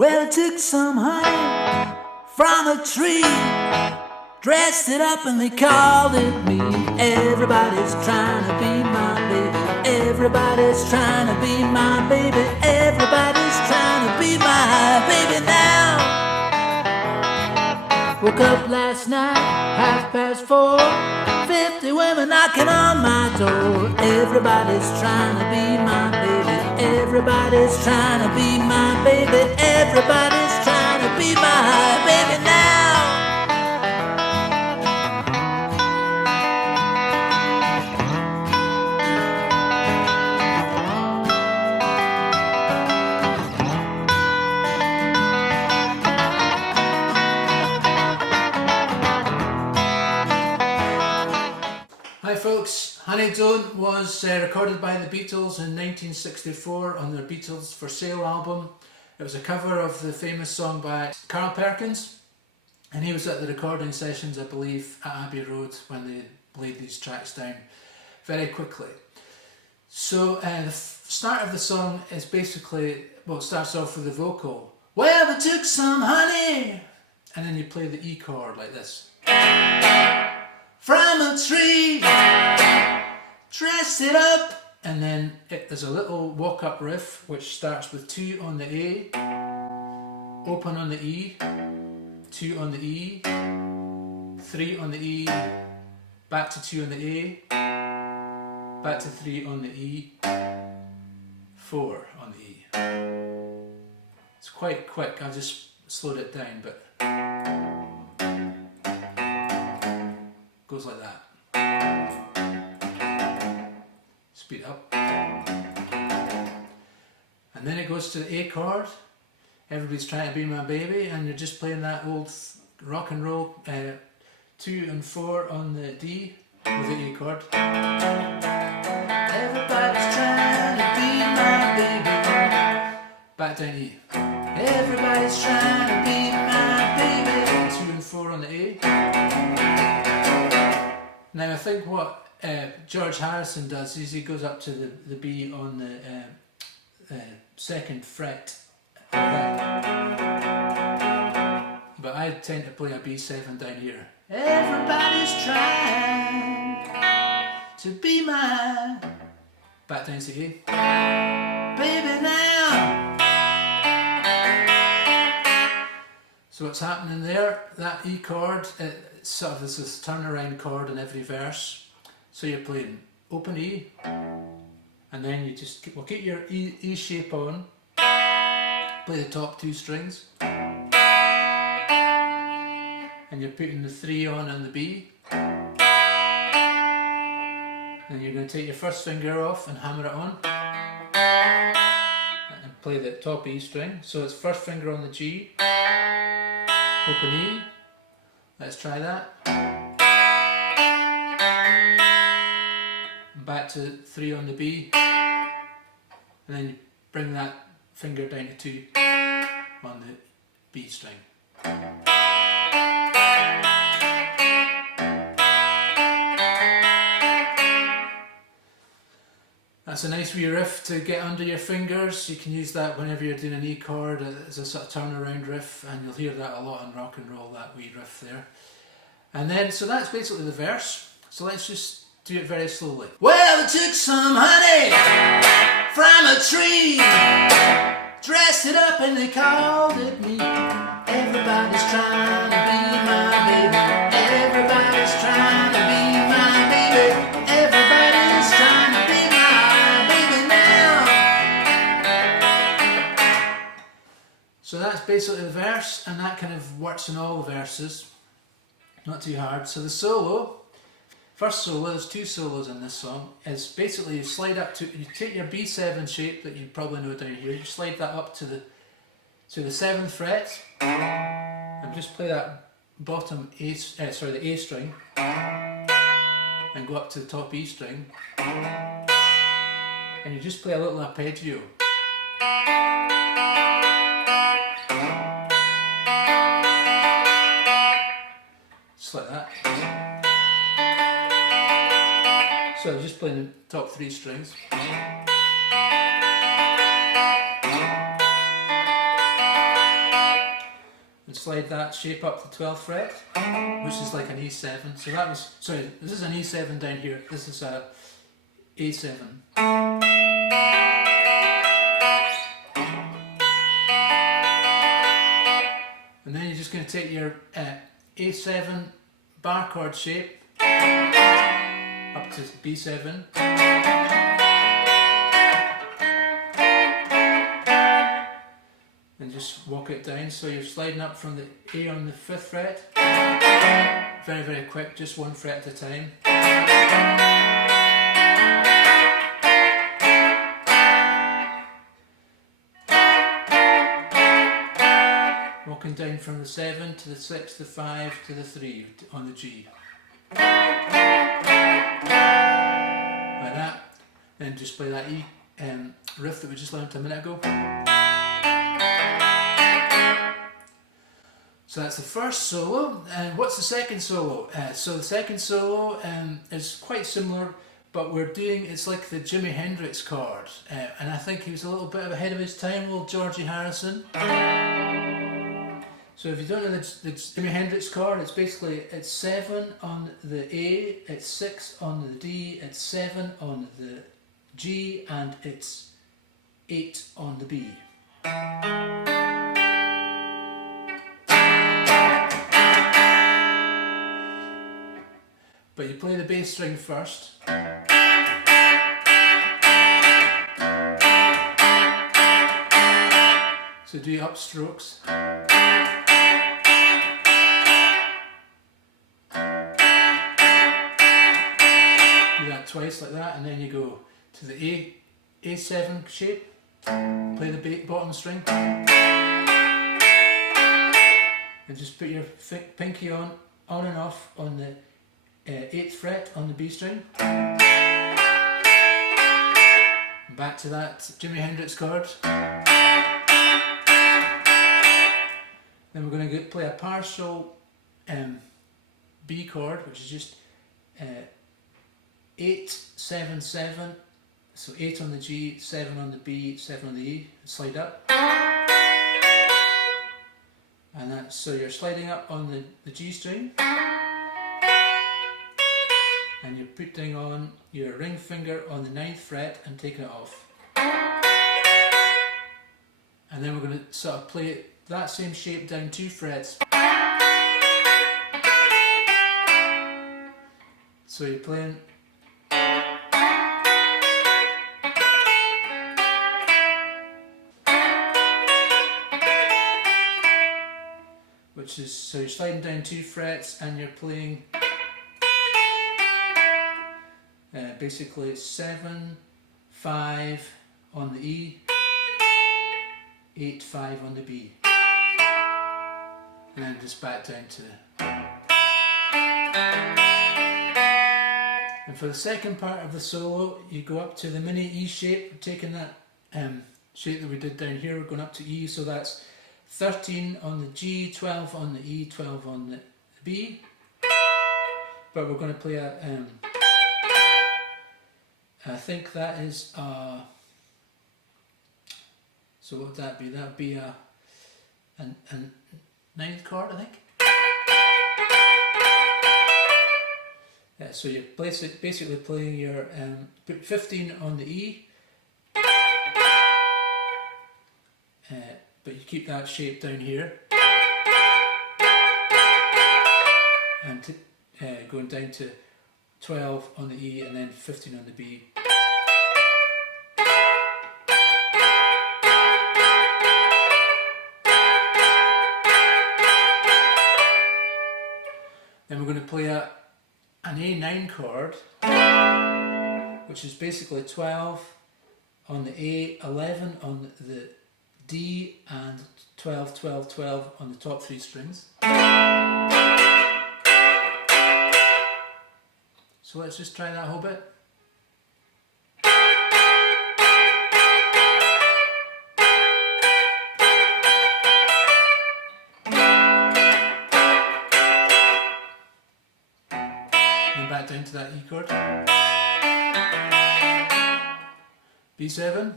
Well, I took some honey from a tree, dressed it up and they called it me. Everybody's trying to be my baby. Everybody's trying to be my baby. Everybody's trying to be my baby now. Woke up last night, 4:30, 50 women knocking on my door. Everybody's trying to be my baby. Everybody's trying to be my baby. Everybody's trying to be my baby now. Hi folks, Honey Don't was recorded by the Beatles in 1964 on their Beatles for Sale album. It was a cover of the famous song by Carl Perkins, and he was at the recording sessions, I believe, at Abbey Road when they laid these tracks down very quickly. So the start of the song is basically, well, it starts off with the vocal. Well, they took some honey, and then you play the E chord like this. From a tree, dress it up, and then there's a little walk-up riff which starts with 2 on the A, open on the E, 2 on the E, 3 on the E, back to 2 on the A, back to 3 on the E, 4 on the E. It's quite quick, I just slowed it down, but goes like that. Speed up. And then it goes to the A chord. Everybody's trying to be my baby, and you're just playing that old rock and roll 2 and 4 on the D with the A chord. Everybody's trying to be my baby. Back down E. Everybody's trying to be my baby. 2 and 4 on the A. Now I think what George Harrison does is he goes up to the B on the second fret of that. But I tend to play a B7 down here. Everybody's trying to be my, back down to A, baby now. So what's happening there, that E chord, sort of this turnaround chord in every verse. So you're playing open E, and then you just keep your E shape on, play the top 2 strings, and you're putting the 3 on the B. Then you're going to take your first finger off and hammer it on, and play the top E string. So it's first finger on the G, open E. Let's try that. Back to 3 on the B, and then you bring that finger down to 2 on the B string. That's a nice wee riff to get under your fingers. You can use that whenever you're doing an E chord as a sort of turnaround riff, and you'll hear that a lot in rock and roll, that wee riff there. And then, so that's basically the verse. So let's just do it very slowly. Well, they took some honey from a tree, dressed it up and they called it me. Everybody's trying to be my baby. Everybody's trying to be my baby. Everybody's trying to be my baby now. So that's basically the verse, and that kind of works in all the verses. Not too hard. So the solo, first solo, there's 2 solos in this song, is basically you slide up to, you take your B7 shape that you probably know down here, you slide that up to the 7th fret, and just play that bottom A, the A string, and go up to the top E string, and you just play a little arpeggio. Just like that. So just playing the top 3 strings. and slide that shape up to the 12th fret, which is like an E7. So that was, sorry, this is an E7 down here, this is a A7. And then you're just going to take your A7 bar chord shape up to B7. And just walk it down, so you're sliding up from the A on the 5th fret, very very quick, just 1 fret at a time. Walking down from the 7 to the 6, the 5 to the 3 on the G. Like that, then just play that E riff that we just learned a minute ago. So that's the first solo, and what's the second solo? So the second solo is quite similar, but we're doing, it's like the Jimi Hendrix chord, and I think he was a little bit ahead of his time, old Georgie Harrison. So if you don't know the Jimi Hendrix chord, it's basically, it's 7 on the A, it's 6 on the D, it's 7 on the G, and it's 8 on the B. But you play the bass string first. So do your upstrokes. Do that twice like that, and then you go to the A7 shape, play the bottom string, and just put your pinky on and off on the 8th fret on the B string. Back to that Jimi Hendrix chord. Then we're going to play a partial B chord, which is just 8, 7, 7. So 8 on the G, 7 on the B, 7 on the E. Slide up. And that's, so you're sliding up on the G string. And you're putting on your ring finger on the 9th fret and taking it off. And then we're going to sort of play that same shape down 2 frets. So you're playing which is, so you're sliding down 2 frets and you're playing basically 7, 5 on the E, 8, 5 on the B, and then just back down to. And for the second part of the solo, you go up to the mini E shape, taking that shape that we did down here, we're going up to E, so that's 13 on the G, 12 on the E, 12 on the B, but we're going to play a I think that is so what would that be? That would be a 9th chord, I think. Yeah, so you're basically playing your put 15 on the E, but you keep that shape down here, and going down to 12 on the E and then 15 on the B. Then we're going to play an A9 chord, which is basically 12 on the A, 11 on the D, and 12, 12, 12 on the top 3 strings. So let's just try that whole bit. And back down to that E chord. B7.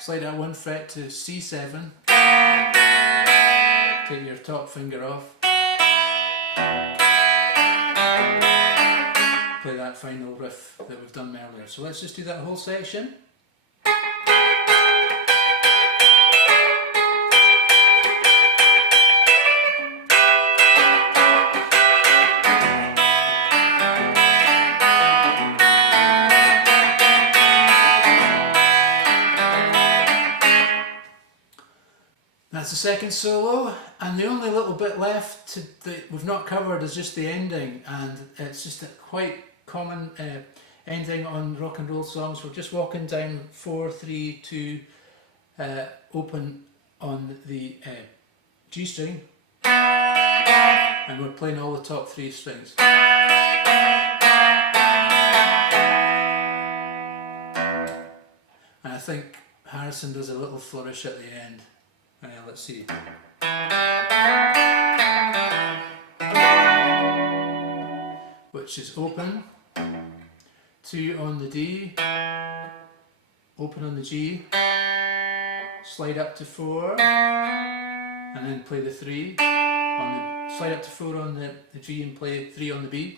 Slide out 1 fret to C7. Take your top finger off. Play that final riff that we've done earlier. So let's just do that whole section. That's the second solo, and the only little bit left that we've not covered is just the ending, and it's just a quite common ending on rock and roll songs. We're just walking down 4, 3, 2, open on the G string, and we're playing all the top 3 strings. And I think Harrison does a little flourish at the end. Let's see. Which is open, 2 on the D, open on the G, slide up to 4, and then play the 3 on the, slide up to 4 on the G and play 3 on the B,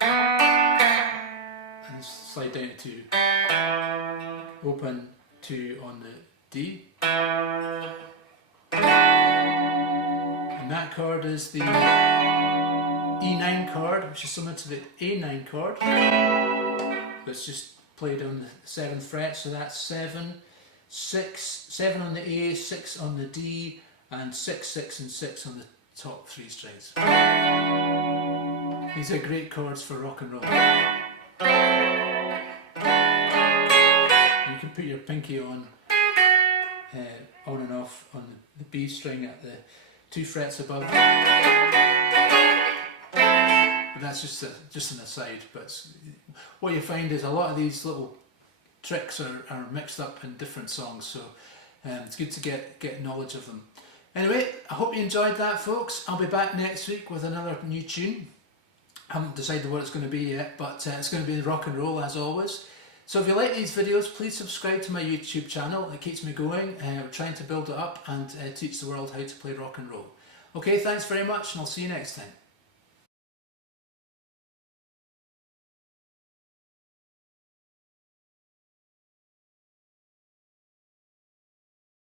and slide down to 2, open, 2 on the D, and that chord is the E9 chord, which is similar to the A9 chord, but it's just played on the 7th fret, so that's 7, 6, 7 on the A, 6 on the D, and 6, 6 and 6 on the top 3 strings. These are great chords for rock and roll. You can put your pinky on and off on the B string at the 2 frets above. But that's just an aside. But what you find is a lot of these little tricks are mixed up in different songs, so it's good to get knowledge of them. Anyway, I hope you enjoyed that, folks. I'll be back next week with another new tune. I haven't decided what it's going to be yet, but it's going to be rock and roll as always. So if you like these videos, please subscribe to my YouTube channel. It keeps me going. We're trying to build it up and teach the world how to play rock and roll. Okay, thanks very much, and I'll see you next time.